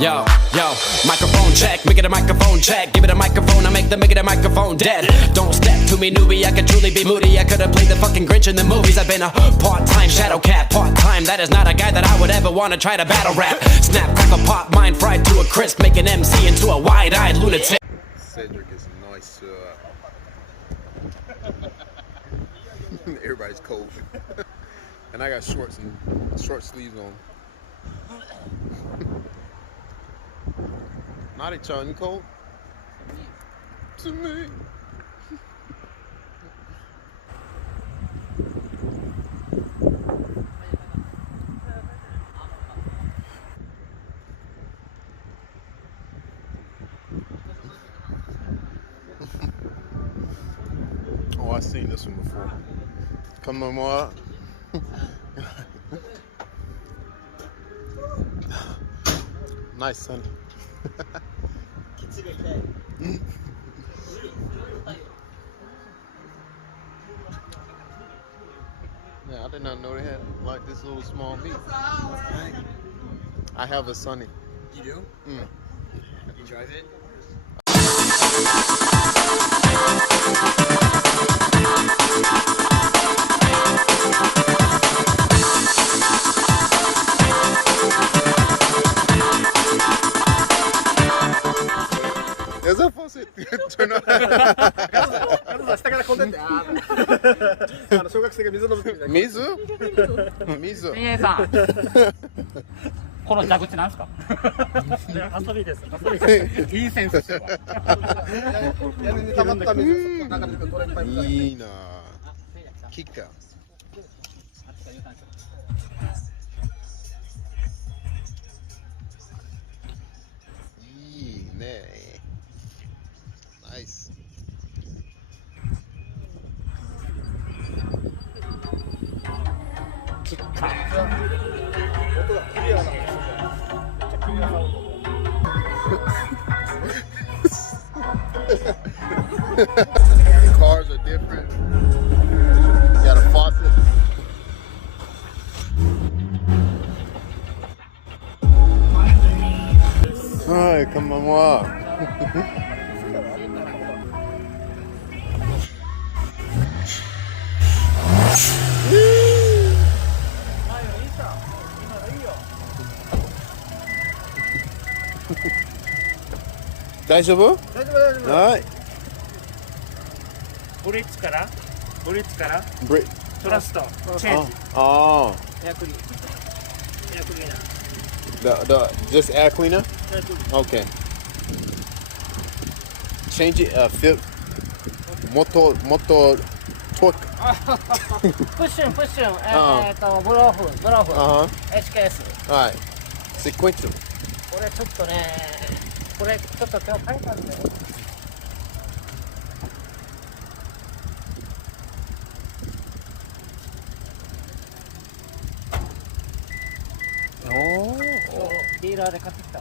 Yo, yo, microphone check, make it a microphone check. Give it a microphone, I make it a microphone dead. Don't step to me, newbie, I could truly be moody. I could've played the fucking Grinch in the movies. I've been a part-time shadow cat, part-time. That is not a guy that I would ever wanna try to battle rap. Snap, crackle, pop, mind fried to a crisp. Make an MC into a wide-eyed lunatic. Cedric is nice. Everybody's cold. And I got shorts and short sleeves on. Nari-chan, you cold? To me. Oh, I've seen this one before. Come on, moi. Nice, son. Yeah, I did not know they had like this little small meat. I have a Sunny. You do? Mm. You drive it? Is that supposed to turn on? 下からこんでんで、小学生が水飲むみたいな。水？千円さん、この蛇口なんですか？遊びです。遊びです。いいセンスしてるわ。屋根に溜まった水、流れてくるトレンパイプが。いいな。キッカー。いいね。ナイス。キッカー。音がクリアなんですよ。めっちゃクリアサウンド。Cars are different. You got a faucet. Hi, come on, moi. Daijoubu? Alright. ブリッジからBrit. トラストチェンジ。 Oh. エアクリーナー。 Just air cleaner? Okay. Change it, fill. Moto torque. プッシュン、ブローフ、HKS。 Alright. Sequential. これちょっとね、これちょっと今日書いたんだよ。ディーラーで買ってきた。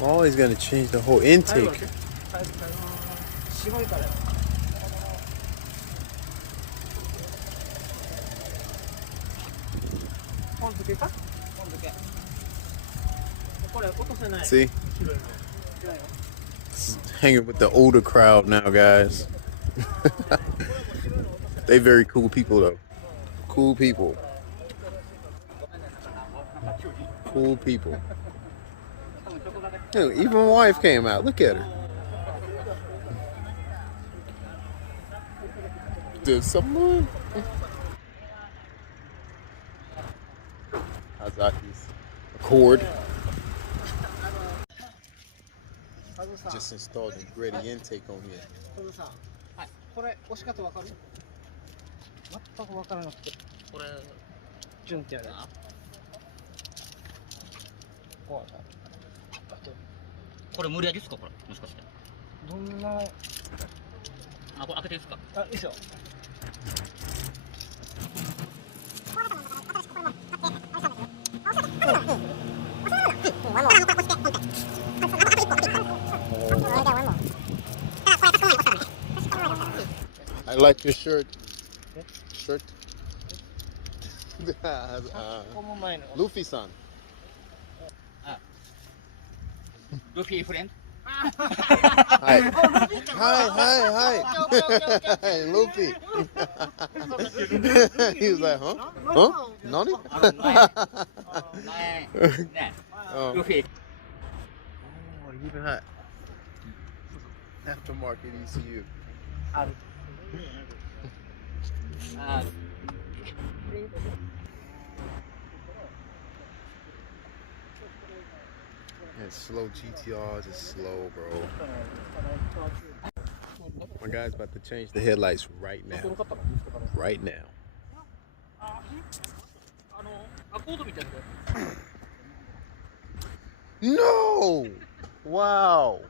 Oh, he's gonna change the whole intake. 白いからよ。本付けか？本付け。これ落とせない。 See? Hanging with the older crowd now, guys. They very cool people, though. Cool people. Cool people. Dude, even my wife came out. Look at her. Did someone? Hazaki's Accord. Just installed a Greddy intake on here. はい、これ押し方わかる？全くわからなくて。これ順ってやるな。これ無理やりですか？これもしかして。どんな？あ、これ開けていいですか？あ、いいですよ。I like your shirt. Shirt. Luffy-san. ルフィフレンド Hi. Hi. Luffy. He was like, huh? Huh? Nani? ね Oh. ルフィ Oh, even hot. Aftermarket ECU. あ And slow GTR, just slow, bro. My guy's about to change the headlights right now. Right now. アコードみたいな No! Wow.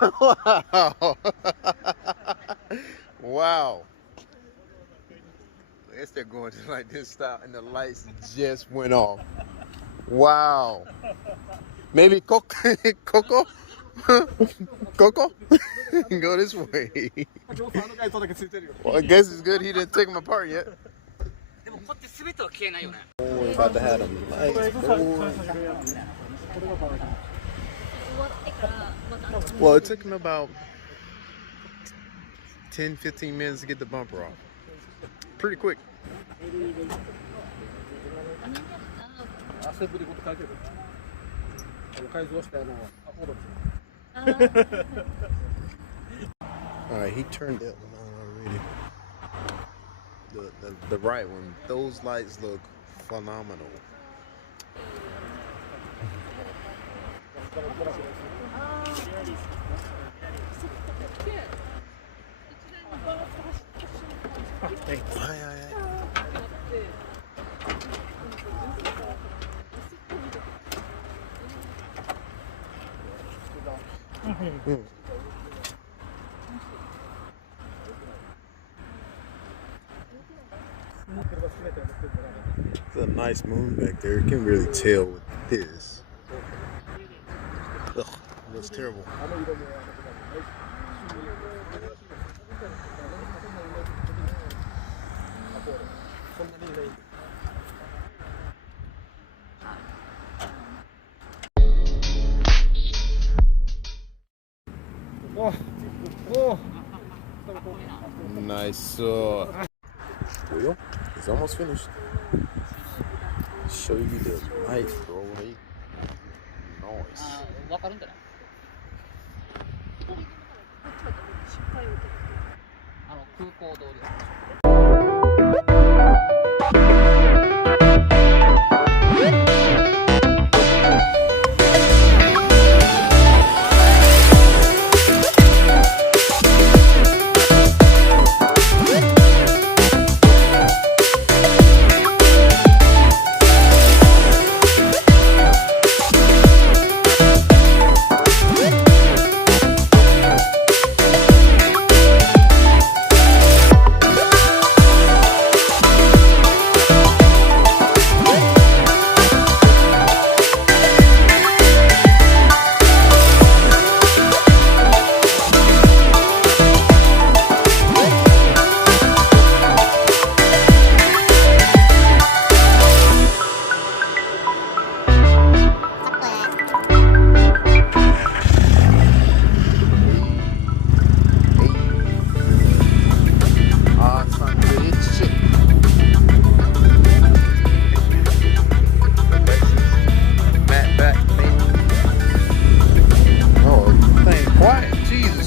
Wow. Wow. I guess they're going to like this style and the lights just went off. Wow. Maybe Coco? Coco? Go this way. 上手あのガイドだけついてるよ Well, I guess it's good he didn't take them apart yet. でもこっち全ては消えないよね Oh, we're about to have them lights. Well, it took him about 10-15 minutes to get the bumper off. Pretty quick. アセンブリごと書いてる改造してアコードですよ All right, he turned that one on already. The right one. Those lights look phenomenal. It's a nice moon back there. You can really tell with this. Ugh, it looks terrible. Nice. Wheel is almost finished. Show you the lights, bro. Hey. Nice. わかるんじゃない空港通り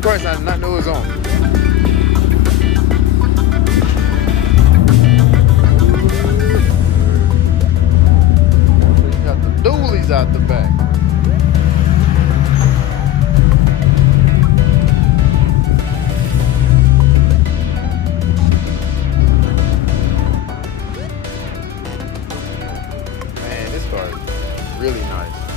Christ, I did not know it was on. You got the dualies out the back. Man, this car is really nice.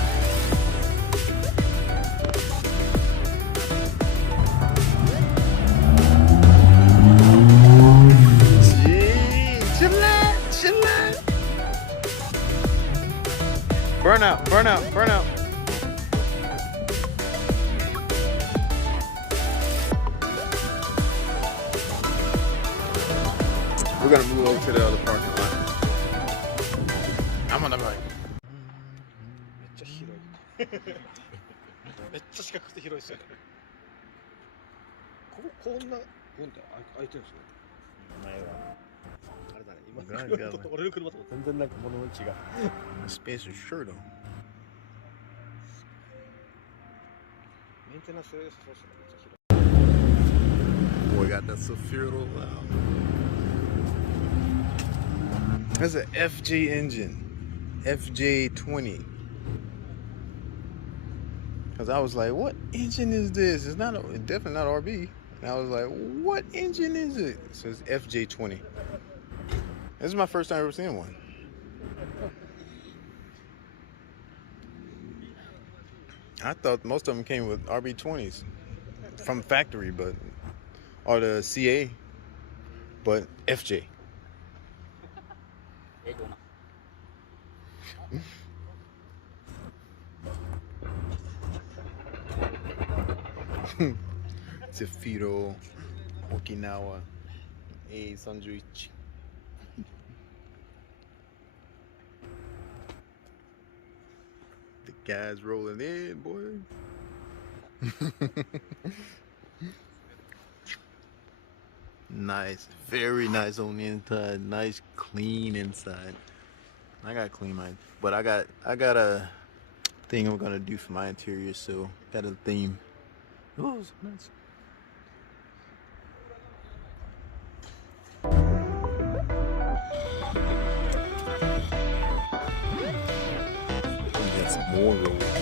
Burn out, burn out, burn out. We're gonna move over to the other parking lot. I'm on the bike. めっちゃ四角くて広いですよね。こんなボンって開いてるんですね。前はあれだね、今ガンガンの車と俺の車と全然なんか物の違う。 space is sure though. メンテナンスそうですね、めっちゃ広い。 Boy got that Safiro. That's an FJ engine, FJ20. Cause I was like, what engine is this? It's not, definitely not RB. And I was like, what engine is it? It says FJ20. This is my first time ever seeing one. I thought most of them came with RB20s from factory, but or the CA, but FJ. 営業な。Zafiro, Okinawa, A31. The guys rolling in, boy. Nice, very nice on the inside. Nice, clean inside. I got clean mine, but I got a thing I'm gonna do for my interior. So got a theme. Oh, it's nice. We got some more road.